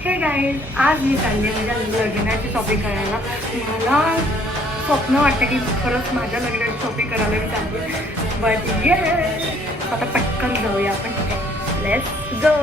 हे गाईज, आज मी चालले माझ्या लग्नाची शॉपिंग करायला. मला स्वप्न वाटतं की खरंच माझ्या लग्नाची शॉपिंग करायला मी चालले. बट ये आता पटकन जाऊया आपण. Let's go.